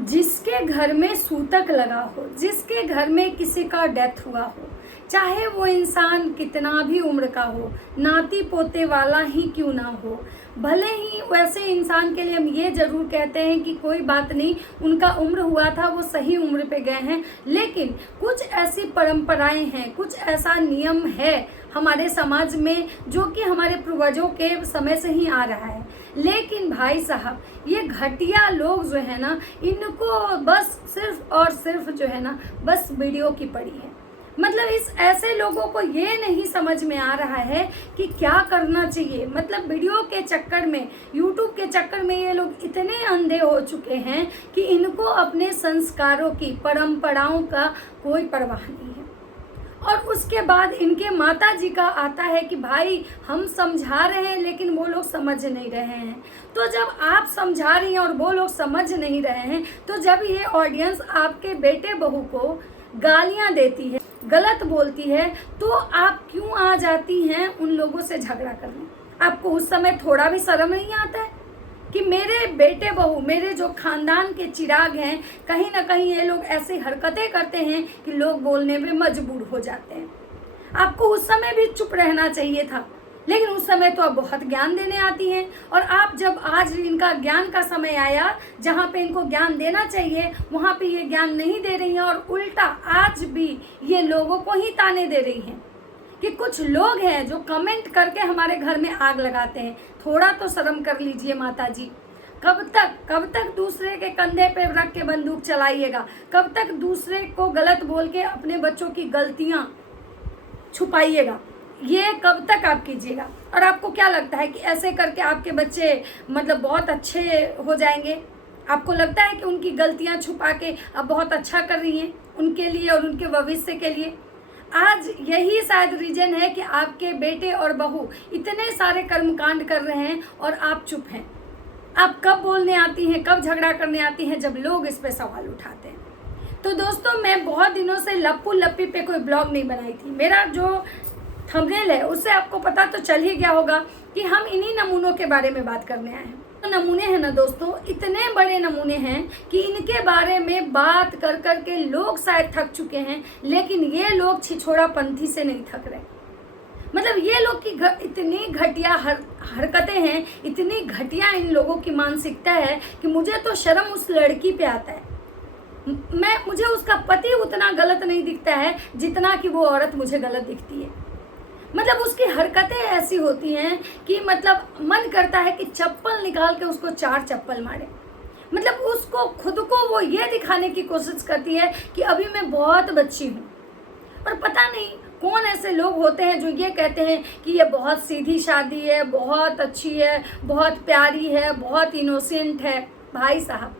जिसके घर में सूतक लगा हो, जिसके घर में किसी का डेथ हुआ हो, चाहे वो इंसान कितना भी उम्र का हो, नाती पोते वाला ही क्यों ना हो, भले ही वैसे इंसान के लिए हम ये ज़रूर कहते हैं कि कोई बात नहीं, उनका उम्र हुआ था, वो सही उम्र पे गए हैं, लेकिन कुछ ऐसी परंपराएं हैं, कुछ ऐसा नियम है हमारे समाज में जो कि हमारे पूर्वजों के समय से ही आ रहा है। लेकिन भाई साहब, ये घटिया लोग जो है ना, इनको बस सिर्फ और सिर्फ जो है ना, बस वीडियो की पड़ी है। मतलब इस ऐसे लोगों को ये नहीं समझ में आ रहा है कि क्या करना चाहिए। मतलब वीडियो के चक्कर में, यूट्यूब के चक्कर में ये लोग इतने अंधे हो चुके हैं कि इनको अपने संस्कारों की, परंपराओं का कोई परवाह नहीं है। और उसके बाद इनके माता जी का आता है कि भाई हम समझा रहे हैं लेकिन वो लोग समझ नहीं रहे हैं। तो जब आप समझा रही हैं और वो लोग समझ नहीं रहे हैं, तो जब ये ऑडियंस आपके बेटे बहू को गालियां देती है, गलत बोलती है, तो आप क्यों आ जाती हैं उन लोगों से झगड़ा करने? आपको उस समय थोड़ा भी शर्म नहीं आता है कि मेरे बेटे बहू, मेरे जो खानदान के चिराग हैं, कहीं ना कहीं ये लोग ऐसी हरकतें करते हैं कि लोग बोलने में मजबूर हो जाते हैं। आपको उस समय भी चुप रहना चाहिए था, लेकिन उस समय तो आप बहुत ज्ञान देने आती हैं। और आप जब आज इनका ज्ञान का समय आया, जहाँ पे इनको ज्ञान देना चाहिए, वहाँ पे ये ज्ञान नहीं दे रही हैं और उल्टा आज भी ये लोगों को ही ताने दे रही हैं कि कुछ लोग हैं जो कमेंट करके हमारे घर में आग लगाते हैं। थोड़ा तो शर्म कर लीजिए माता जी। कब तक दूसरे के कंधे पे रख के बंदूक चलाइएगा? कब तक दूसरे को गलत बोल के अपने बच्चों की गलतियां छुपाइएगा? ये कब तक आप कीजिएगा? और आपको क्या लगता है कि ऐसे करके आपके बच्चे मतलब बहुत अच्छे हो जाएंगे? आपको लगता है कि उनकी गलतियां छुपा के आप बहुत अच्छा कर रही हैं उनके लिए और उनके भविष्य के लिए? आज यही शायद रीजन है कि आपके बेटे और बहू इतने सारे कर्मकांड कर रहे हैं और आप चुप हैं। आप कब बोलने आती हैं, कब झगड़ा करने आती हैं? जब लोग इस पे सवाल उठाते हैं। तो दोस्तों, मैं बहुत दिनों से लप्पू लप्पी पे कोई ब्लॉग नहीं बनाई थी। मेरा जो थंबनेल है उससे आपको पता तो चल ही गया होगा कि हम इन्हीं नमूनों के बारे में बात करने आए हैं। तो नमूने हैं ना दोस्तों, इतने बड़े नमूने हैं कि इनके बारे में बात कर कर के लोग शायद थक चुके हैं, लेकिन ये लोग छिछोड़ा पंथी से नहीं थक रहे। मतलब ये लोग की इतनी घटिया हरकतें हैं, इतनी घटिया इन लोगों की मानसिकता है कि मुझे तो शर्म उस लड़की पे आता है। मुझे उसका पति उतना गलत नहीं दिखता है जितना कि वो औरत मुझे गलत दिखती है। मतलब उसकी हरकतें ऐसी होती हैं कि मतलब मन करता है कि चप्पल निकाल के उसको 4 चप्पल मारे। मतलब उसको खुद को वो ये दिखाने की कोशिश करती है कि अभी मैं बहुत बच्ची हूँ। और पता नहीं कौन ऐसे लोग होते हैं जो ये कहते हैं कि ये बहुत सीधी शादी है, बहुत अच्छी है, बहुत प्यारी है, बहुत इनोसेंट है। भाई साहब,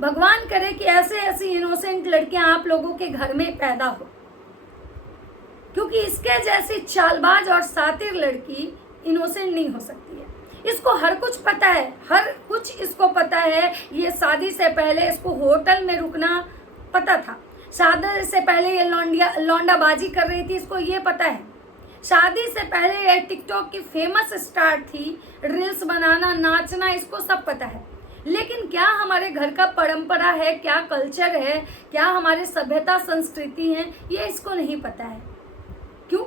भगवान करे कि ऐसे ऐसी इनोसेंट लड़कियां आप लोगों के घर में पैदा हो, क्योंकि इसके जैसी चालबाज और सातिर लड़की इनोसेंट नहीं हो सकती है। इसको हर कुछ पता है, हर कुछ इसको पता है। ये शादी से पहले इसको होटल में रुकना पता था। शादी से पहले ये लौंडाबाजी कर रही थी, इसको ये पता है। शादी से पहले ये टिकटॉक की फेमस स्टार थी, रील्स बनाना, नाचना, इसको सब पता है। लेकिन क्या हमारे घर का परंपरा है, क्या कल्चर है, क्या हमारे सभ्यता संस्कृति है, ये इसको नहीं पता है। क्यों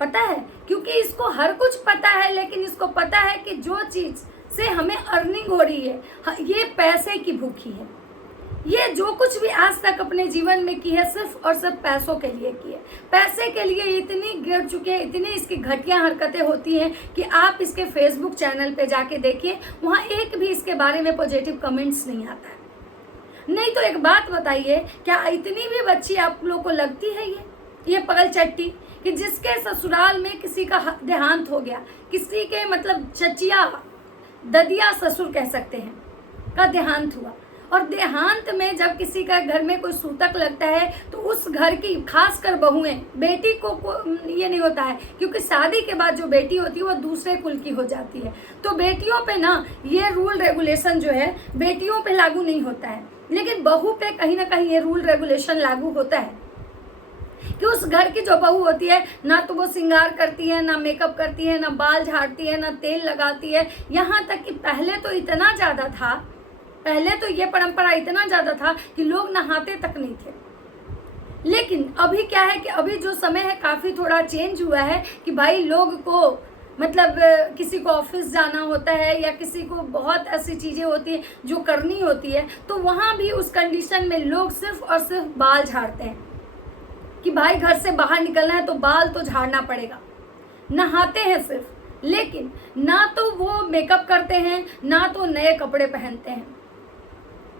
पता है? क्योंकि इसको हर कुछ पता है, लेकिन इसको पता है कि जो चीज़ से हमें अर्निंग हो रही है, ये पैसे की भूखी है। ये जो कुछ भी आज तक अपने जीवन में की है, सिर्फ और सिर्फ पैसों के लिए की है। पैसे के लिए इतनी गिर चुके हैं, इतनी इसकी घटिया हरकतें होती हैं कि आप इसके फेसबुक चैनल पे जाके देखिए, वहाँ एक भी इसके बारे में पॉजिटिव कमेंट्स नहीं आता है। नहीं तो एक बात बताइए, क्या इतनी भी बच्ची आप लोग को लगती है ये पगल चट्टी कि जिसके ससुराल में किसी का देहांत हो गया, किसी के मतलब चचिया ददिया ससुर कह सकते हैं का देहांत हुआ, और देहांत में जब किसी का घर में कोई सूतक लगता है तो उस घर की खासकर बहुएं, बेटी को ये नहीं होता है, क्योंकि शादी के बाद जो बेटी होती है वो दूसरे कुल की हो जाती है। तो बेटियों पे ना ये रूल रेगुलेशन जो है बेटियों पे लागू नहीं होता है, लेकिन बहू पे कहीं ना कहीं ये रूल रेगुलेशन लागू होता है कि उस घर की जो बहू होती है ना तो वो श्रृंगार करती है, ना मेकअप करती है, ना बाल झाड़ती है, ना तेल लगाती है। यहाँ तक कि पहले तो इतना ज़्यादा था, पहले तो ये परंपरा इतना ज़्यादा था कि लोग नहाते तक नहीं थे। लेकिन अभी क्या है कि अभी जो समय है काफ़ी थोड़ा चेंज हुआ है कि भाई लोग को मतलब किसी को ऑफिस जाना होता है या किसी को बहुत ऐसी चीज़ें होती है जो करनी होती है, तो वहाँ भी उस कंडीशन में लोग सिर्फ और सिर्फ बाल झाड़ते हैं कि भाई घर से बाहर निकलना है तो बाल तो झाड़ना पड़ेगा। नहाते हैं सिर्फ, लेकिन ना तो वो मेकअप करते हैं ना तो नए कपड़े पहनते हैं।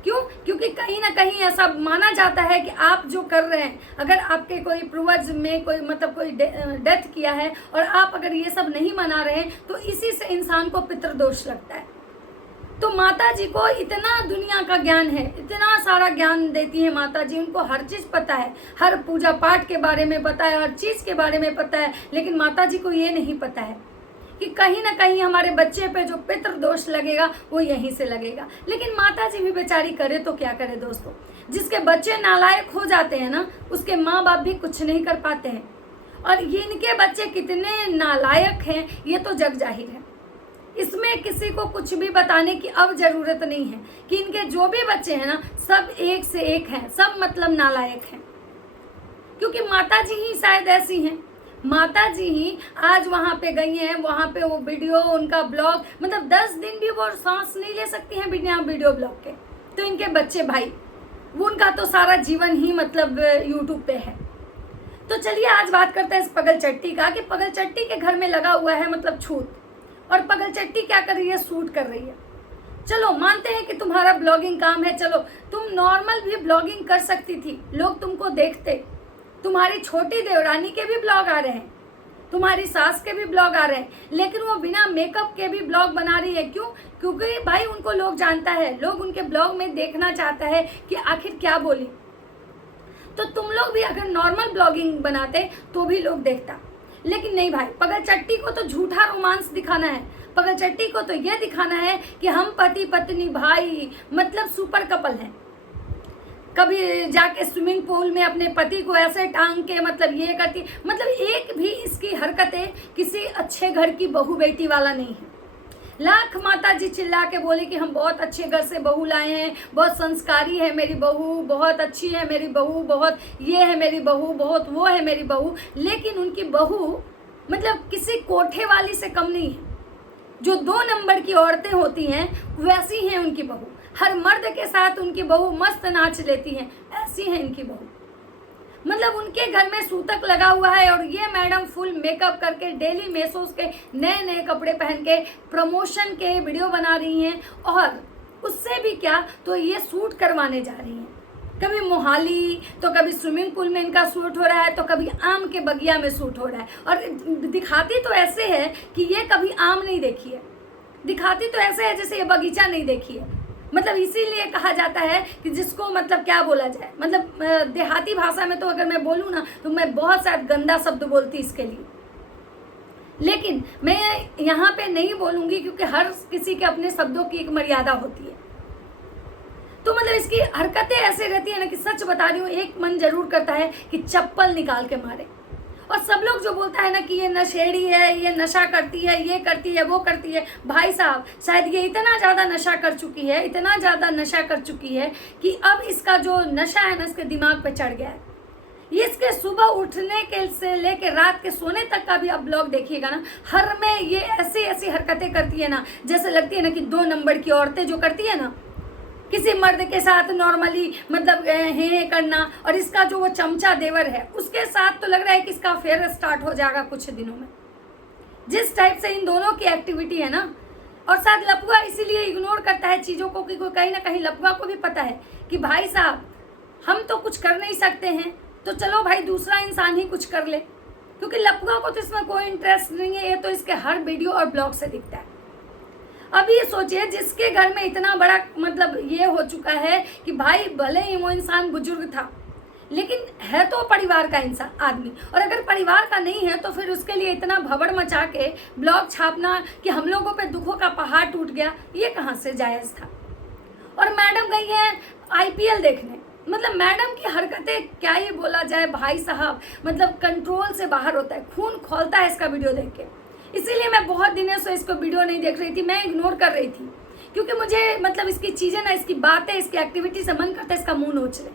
क्यों? क्योंकि कहीं ना कहीं ऐसा माना जाता है कि आप जो कर रहे हैं, अगर आपके कोई पूर्वज में कोई मतलब कोई डेथ किया है और आप अगर ये सब नहीं मना रहे हैं तो इसी से इंसान को पितृदोष लगता है। तो माता जी को इतना दुनिया का ज्ञान है, इतना सारा ज्ञान देती है माता जी, उनको हर चीज़ पता है, हर पूजा पाठ के बारे में पता है, हर चीज़ के बारे में पता है। लेकिन माता जी को ये नहीं पता है कि कहीं ना कहीं हमारे बच्चे पे जो पितृदोष लगेगा वो यहीं से लगेगा। लेकिन माता जी भी बेचारी करे तो क्या करे दोस्तों, जिसके बच्चे नालायक हो जाते हैं ना, उसके माँ बाप भी कुछ नहीं कर पाते हैं। और ये इनके बच्चे कितने नालायक हैं ये तो जग जाहिर है, इसमें किसी को कुछ भी बताने की अब जरूरत नहीं है कि इनके जो भी बच्चे हैं ना सब एक से एक हैं, सब मतलब नालायक हैं। क्योंकि माता जी ही शायद ऐसी हैं, माता जी ही आज वहाँ पे गई हैं, वहाँ पे वो वीडियो उनका ब्लॉग, मतलब 10 दिन भी वो सांस नहीं ले सकती हैं बिना वीडियो ब्लॉग के। तो इनके बच्चे भाई वो उनका तो सारा जीवन ही मतलब यूट्यूब पे है। तो चलिए आज बात करते हैं इस पगल चट्टी का कि पगल चट्टी के घर में लगा हुआ है मतलब छूत, और पगल चट्टी क्या कर रही है, शूट कर रही है। चलो मानते हैं कि तुम्हारा ब्लॉगिंग काम है, चलो तुम नॉर्मल भी ब्लॉगिंग कर सकती थी, लोग तुमको देखते। तुम्हारी छोटी देवरानी के भी ब्लॉग आ रहे हैं, तुम्हारी सास के भी ब्लॉग आ रहे हैं, लेकिन वो बिना मेकअप के भी ब्लॉग बना रही है। क्यों? क्योंकि भाई उनको लोग जानता है, लोग उनके ब्लॉग में देखना चाहता है कि आखिर क्या बोली। तो तुम लोग भी अगर नॉर्मल ब्लॉगिंग बनाते तो भी लोग देखता, लेकिन नहीं भाई, पगल चट्टी को तो झूठा रोमांस दिखाना है। पगल चट्टी को तो यह दिखाना है कि हम पति पत्नी भाई मतलब सुपर कपल हैं। कभी जाके स्विमिंग पूल में अपने पति को ऐसे टांग के मतलब ये करती, मतलब एक भी इसकी हरकतें किसी अच्छे घर की बहू बेटी वाला नहीं है। लाख माता जी चिल्ला के बोले कि हम बहुत अच्छे घर से बहू लाए हैं, बहुत संस्कारी है मेरी बहू, बहुत अच्छी है मेरी बहू, बहुत ये है मेरी बहू, बहुत वो है मेरी बहू, लेकिन उनकी बहू मतलब किसी कोठे वाली से कम नहीं है। जो 2 नंबर की औरतें होती हैं वैसी हैं उनकी बहू, हर मर्द के साथ उनकी बहू मस्त नाच लेती हैं, ऐसी है इनकी बहू। मतलब उनके घर में सूतक लगा हुआ है और ये मैडम फुल मेकअप करके डेली मेसोस के नए नए कपड़े पहन के प्रमोशन के वीडियो बना रही हैं, और उससे भी क्या तो ये शूट करवाने जा रही हैं। कभी मोहाली तो कभी स्विमिंग पूल में इनका शूट हो रहा है, तो कभी आम के बगिया में शूट हो रहा है। और दिखाती तो ऐसे है कि ये कभी आम नहीं देखी है, दिखाती तो ऐसे है जैसे ये बगीचा नहीं देखी है। मतलब इसीलिए कहा जाता है कि जिसको मतलब क्या बोला जाए, मतलब देहाती भाषा में तो अगर मैं बोलूँ ना तो मैं बहुत सारा गंदा शब्द बोलती इसके लिए, लेकिन मैं यहाँ पे नहीं बोलूँगी क्योंकि हर किसी के अपने शब्दों की एक मर्यादा होती है। तो मतलब इसकी हरकतें ऐसे रहती है ना कि सच बता रही हूँ, एक मन जरूर करता है कि चप्पल निकाल के मारे। और सब लोग जो बोलता है ना कि ये नशेड़ी है, ये नशा करती है, ये करती है, वो करती है, भाई साहब शायद ये इतना ज़्यादा नशा कर चुकी है, इतना ज़्यादा नशा कर चुकी है कि अब इसका जो नशा है ना इसके दिमाग पे चढ़ गया है। ये इसके सुबह उठने के से लेके रात के सोने तक का भी आप ब्लॉग देखिएगा ना, हर में ये ऐसी ऐसी हरकतें करती है ना जैसे लगती है ना कि 2 नंबर की औरतें जो करती है ना किसी मर्द के साथ नॉर्मली मतलब हे करना, और इसका जो वो चमचा देवर है उसके साथ तो लग रहा है कि इसका अफेयर स्टार्ट हो जाएगा कुछ दिनों में, जिस टाइप से इन दोनों की एक्टिविटी है ना। और साथ लपुआ इसीलिए इग्नोर करता है चीज़ों को कि कहीं ना कहीं लपुआ को भी पता है कि भाई साहब हम तो कुछ कर नहीं सकते हैं, तो चलो भाई दूसरा इंसान ही कुछ कर ले, क्योंकि लपुआ को तो इसमें कोई इंटरेस्ट नहीं है, ये तो इसके हर वीडियो और ब्लॉग से दिखता है। अब ये सोचिए जिसके घर में इतना बड़ा मतलब ये हो चुका है कि भाई भले ही वो इंसान बुजुर्ग था लेकिन है तो परिवार का इंसान आदमी, और अगर परिवार का नहीं है तो फिर उसके लिए इतना भवड़ मचा के ब्लॉग छापना कि हम लोगों पे दुखों का पहाड़ टूट गया, ये कहाँ से जायज़ था। और मैडम गई है IPL देखने, मतलब मैडम की हरकतें क्या ही बोला जाए भाई साहब, मतलब कंट्रोल से बाहर होता है, खून खौलता है इसका वीडियो देख के। इसीलिए मैं बहुत दिनों से इसको वीडियो नहीं देख रही थी, मैं इग्नोर कर रही थी क्योंकि मुझे मतलब इसकी चीज़ें ना, इसकी बातें, इसकी एक्टिविटी से मन करता है इसका मुंह नोच ले।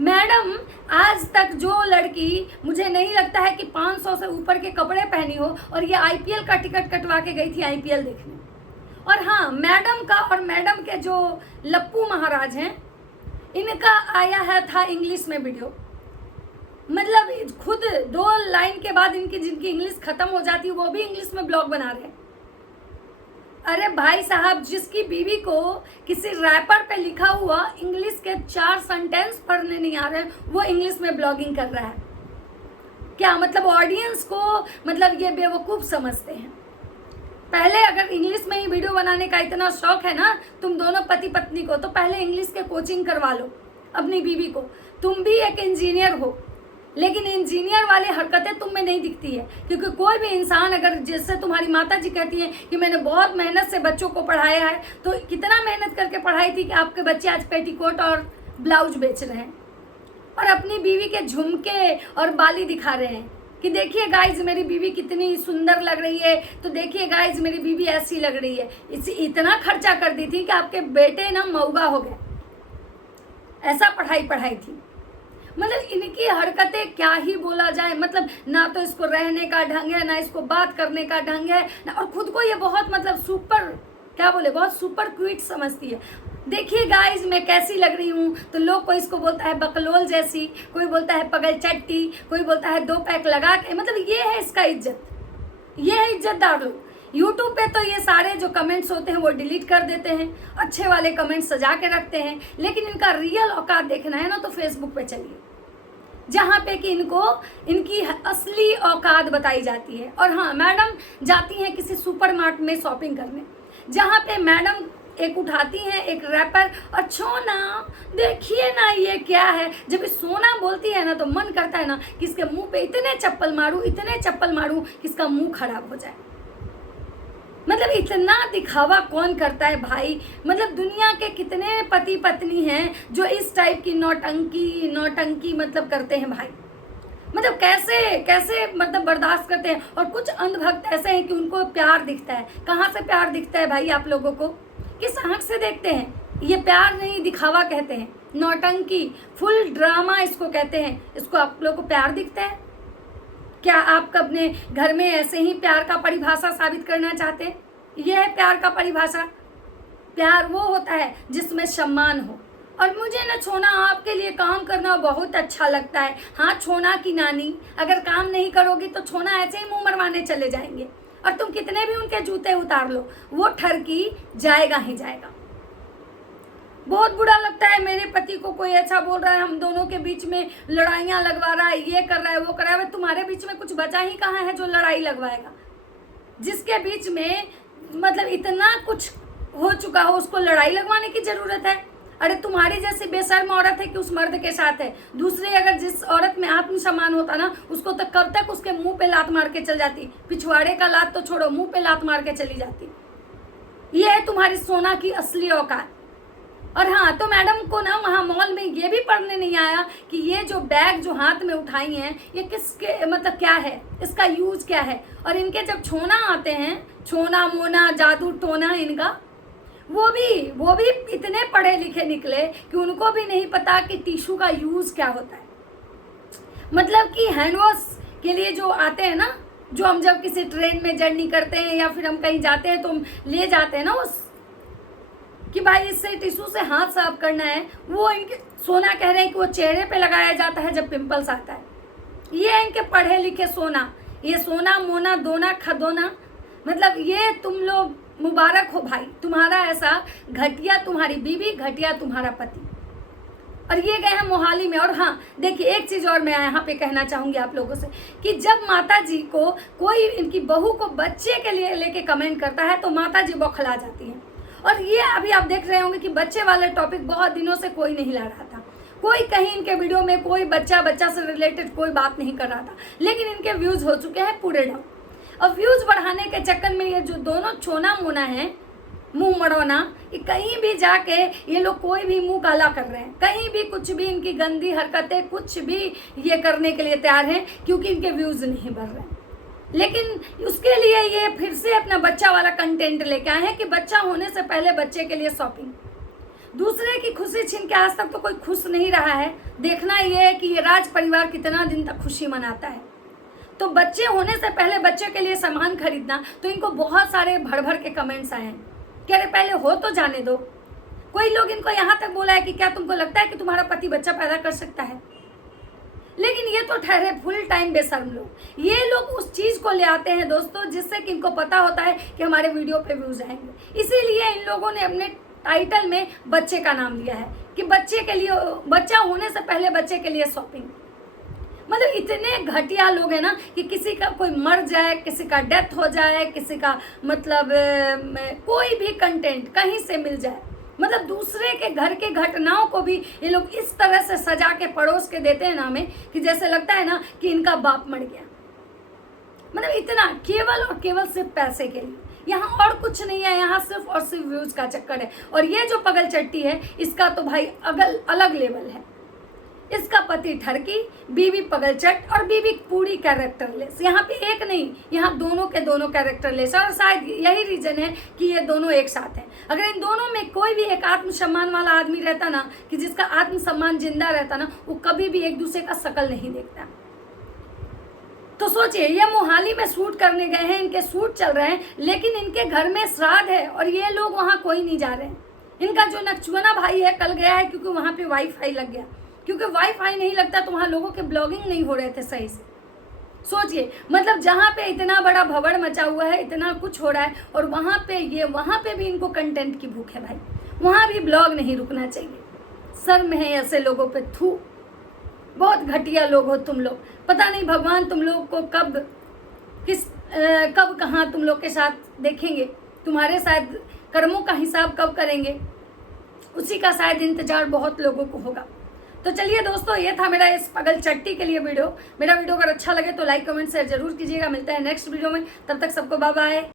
मैडम, आज तक जो लड़की, मुझे नहीं लगता है कि 500 से ऊपर के कपड़े पहनी हो, और ये आईपीएल का टिकट कटवा के गई थी आईपीएल देखने। और हाँ, मैडम का और मैडम के जो लप्पू महाराज हैं, इनका आया है था इंग्लिश में वीडियो। मतलब खुद 2 लाइन के बाद इनकी जिनकी इंग्लिश खत्म हो जाती है वो भी इंग्लिश में ब्लॉग बना रहे हैं। अरे भाई साहब, जिसकी बीवी को किसी रैपर पे लिखा हुआ इंग्लिश के 4 सेंटेंस पढ़ने नहीं आ रहे, वो इंग्लिश में ब्लॉगिंग कर रहा है। क्या मतलब ऑडियंस को मतलब ये बेवकूफ़ समझते हैं। पहले अगर इंग्लिश में ही वीडियो बनाने का इतना शौक है ना तुम दोनों पति पत्नी को, तो पहले इंग्लिश के कोचिंग करवा लो अपनी बीवी को। तुम भी एक इंजीनियर हो, लेकिन इंजीनियर वाली हरकतें तुम में नहीं दिखती है। क्योंकि कोई भी इंसान, अगर जैसे तुम्हारी माता जी कहती है कि मैंने बहुत मेहनत से बच्चों को पढ़ाया है, तो कितना मेहनत करके पढ़ाई थी कि आपके बच्चे आज पेटीकोट और ब्लाउज बेच रहे हैं और अपनी बीवी के झुमके और बाली दिखा रहे हैं कि देखिए गाइज मेरी बीवी कितनी सुंदर लग रही है, तो देखिए गाइज मेरी बीवी ऐसी लग रही है। इतना खर्चा कर दी थी कि आपके बेटे ना मऊगा हो गए, ऐसा पढ़ाई थी। मतलब इनकी हरकतें क्या ही बोला जाए। मतलब ना तो इसको रहने का ढंग है, ना इसको बात करने का ढंग है, और खुद को ये बहुत मतलब सुपर, क्या बोले, बहुत सुपर क्विट समझती है। देखिए गाइज मैं कैसी लग रही हूँ, तो लोग कोई इसको बोलता है बकलोल जैसी, कोई बोलता है पगल चट्टी, कोई बोलता है 2 पैक लगा के। मतलब ये है इसका इज्जत, ये है इज्जतदार लोग। यूट्यूब पे तो ये सारे जो कमेंट्स होते हैं वो डिलीट कर देते हैं, अच्छे वाले कमेंट्स सजा के रखते हैं, लेकिन इनका रियल औकात देखना है ना तो फेसबुक पे चलिए, जहाँ पे कि इनको इनकी असली औकात बताई जाती है। और हाँ, मैडम जाती हैं किसी सुपरमार्ट में शॉपिंग करने, जहाँ पे मैडम एक उठाती हैं एक रैपर और सोना देखिए ना ये क्या है। जब सोना बोलती है ना तो मन करता है ना कि इसके मुंह पे इतने चप्पल मारूं कि इसका मुंह खराब हो जाए। मतलब इतना दिखावा कौन करता है भाई। मतलब दुनिया के कितने पति पत्नी हैं जो इस टाइप की नौटंकी मतलब करते हैं भाई। मतलब कैसे मतलब बर्दाश्त करते हैं। और कुछ अंधभक्त ऐसे हैं कि उनको प्यार दिखता है। कहाँ से प्यार दिखता है भाई आप लोगों को? किस आँख से देखते हैं? ये प्यार नहीं, दिखावा कहते हैं, नौटंकी, फुल ड्रामा इसको कहते हैं। इसको आप लोगों को प्यार दिखता है क्या? आप अपने घर में ऐसे ही प्यार का परिभाषा साबित करना चाहते हैं? यह है प्यार का परिभाषा। प्यार वो होता है जिसमें सम्मान हो। और मुझे ना छोना आपके लिए काम करना बहुत अच्छा लगता है। हाँ, छोना की नानी, अगर काम नहीं करोगी तो छोना ऐसे ही मुंह मरवाने चले जाएंगे और तुम कितने भी उनके जूते उतार लो, वो ठरकी जाएगा ही जाएगा। बहुत बुरा लगता है मेरे पति को कोई ऐसा बोल रहा है, हम दोनों के बीच में लड़ाइयाँ लगवा रहा है, ये कर रहा है, वो कर रहा है। तुम्हारे बीच में कुछ बचा ही कहाँ है जो लड़ाई लगवाएगा? जिसके बीच में मतलब इतना कुछ हो चुका हो, उसको लड़ाई लगवाने की जरूरत है? अरे तुम्हारी जैसी बेशर्म औरत है कि उस मर्द के साथ है। दूसरी अगर जिस औरत में आत्मसम्मान होता ना, उसको तो कब तक उसके मुंह पे लात मार के चल जाती। पिछवाड़े का लात तो छोड़ो, मुंह पे लात मार के चली जाती। ये है तुम्हारी सोना की असली औकात। और हाँ, तो मैडम को ना वहाँ मॉल में ये भी पढ़ने नहीं आया कि ये जो बैग जो हाथ में उठाई हैं ये किसके मतलब क्या है, इसका यूज क्या है। और इनके जब छोना आते हैं, छोना मोना जादू टोना इनका, वो भी इतने पढ़े लिखे निकले कि उनको भी नहीं पता कि टिश्यू का यूज क्या होता है। मतलब कि हैंड वॉश के लिए जो आते हैं ना, जो हम जब किसी ट्रेन में जर्नी करते हैं या फिर हम कहीं जाते हैं तो हम ले जाते हैं ना उस कि भाई इससे टिश्यू से हाथ साफ करना है, वो इनके सोना कह रहे हैं कि वो चेहरे पे लगाया जाता है जब पिंपल्स आता है। ये है इनके पढ़े लिखे सोना। ये सोना मोना दोना खदोना, मतलब ये तुम लोग मुबारक हो भाई, तुम्हारा ऐसा घटिया तुम्हारी बीवी, घटिया तुम्हारा पति। और ये गए हैं मोहाली में। और हाँ देखिए, एक चीज़ और मैं यहाँ पे कहना चाहूँगी आप लोगों से कि जब माता जी को कोई इनकी बहू को बच्चे के लिए लेके कमेंट करता है तो माता जी बौखला जाती हैं। और ये अभी आप देख रहे होंगे कि बच्चे वाले टॉपिक बहुत दिनों से कोई नहीं ला रहा था। कोई कहीं इनके वीडियो में कोई बच्चा से रिलेटेड कोई बात नहीं कर रहा था, लेकिन इनके व्यूज़ हो चुके हैं पूरे डाउन। और व्यूज़ बढ़ाने के चक्कर में ये जो दोनों छोना मोना है, मुंह मड़ोना, ये कहीं भी जाके ये लोग कोई भी मुंह काला कर रहे हैं, कहीं भी कुछ भी इनकी गंदी हरकतें कुछ भी ये करने के लिए तैयार हैं, क्योंकि इनके व्यूज़ नहीं बढ़ रहे हैं। लेकिन उसके लिए ये फिर से अपना बच्चा वाला कंटेंट लेके आए हैं कि बच्चा होने से पहले बच्चे के लिए शॉपिंग। दूसरे की खुशी छीन के आज तक तो कोई खुश नहीं रहा है। देखना ये है कि ये राज परिवार कितना दिन तक खुशी मनाता है। तो बच्चे होने से पहले बच्चे के लिए सामान खरीदना, तो इनको बहुत सारे भर भर के कमेंट्स आए हैं कि अरे पहले हो तो जाने दो। कोई लोग इनको यहाँ तक बोला है कि क्या तुमको लगता है कि तुम्हारा पति बच्चा पैदा कर सकता है? लेकिन ये तो ठहरे फुल टाइम बेशर्म लोग। ये लोग उस चीज़ को ले आते हैं दोस्तों जिससे कि इनको पता होता है कि हमारे वीडियो पे व्यूज आएंगे। इसीलिए इन लोगों ने अपने टाइटल में बच्चे का नाम लिया है कि बच्चे के लिए, बच्चा होने से पहले बच्चे के लिए शॉपिंग। मतलब इतने घटिया लोग हैं ना कि किसी का कोई मर जाए, किसी का डेथ हो जाए, किसी का मतलब कोई भी कंटेंट कहीं से मिल जाए, मतलब दूसरे के घर के घटनाओं को भी ये लोग इस तरह से सजा के परोस के देते हैं ना हमें कि जैसे लगता है ना कि इनका बाप मर गया। मतलब इतना केवल और केवल सिर्फ पैसे के लिए, यहाँ और कुछ नहीं है, यहाँ सिर्फ और सिर्फ व्यूज का चक्कर है। और ये जो पगल चट्टी है इसका तो भाई अलग लेवल है। इसका पति ठरकी, बीवी पगलचट और बीवी पूरी कैरेक्टरलेस। यहाँ पे एक नहीं, यहाँ दोनों के दोनों कैरेक्टरलेस। और शायद यही रीजन है कि ये दोनों एक साथ हैं। अगर इन दोनों में कोई भी एक आत्मसम्मान वाला आदमी रहता ना, कि जिसका आत्मसम्मान जिंदा रहता ना, वो कभी भी एक दूसरे का शकल नहीं देखता। तो सोचिए, ये मोहाली में शूट करने गए हैं, इनके शूट चल रहे हैं, लेकिन इनके घर में श्राद्ध है और ये लोग वहाँ कोई नहीं जा रहे हैं। इनका जो नकचुआना भाई है कल गया है क्योंकि वहाँ पे वाईफाई लग गया। क्योंकि वाईफाई नहीं लगता तो वहाँ लोगों के ब्लॉगिंग नहीं हो रहे थे सही से। सोचिए, मतलब जहाँ पे इतना बड़ा भवड़ मचा हुआ है, इतना कुछ हो रहा है, और वहाँ पे भी इनको कंटेंट की भूख है भाई। वहाँ भी ब्लॉग नहीं रुकना चाहिए। शर्म है ऐसे लोगों पे, थू। बहुत घटिया लोग हो तुम लोग। पता नहीं भगवान तुम लोग को कब कहाँ तुम लोग के साथ देखेंगे, तुम्हारे साथ कर्मों का हिसाब कब करेंगे, उसी का शायद इंतजार बहुत लोगों को होगा। तो चलिए दोस्तों, ये था मेरा इस पगल चट्टी के लिए वीडियो। मेरा वीडियो अगर अच्छा लगे तो लाइक कमेंट शेयर जरूर कीजिएगा। मिलते हैं नेक्स्ट वीडियो में, तब तक सबको बाय बाय।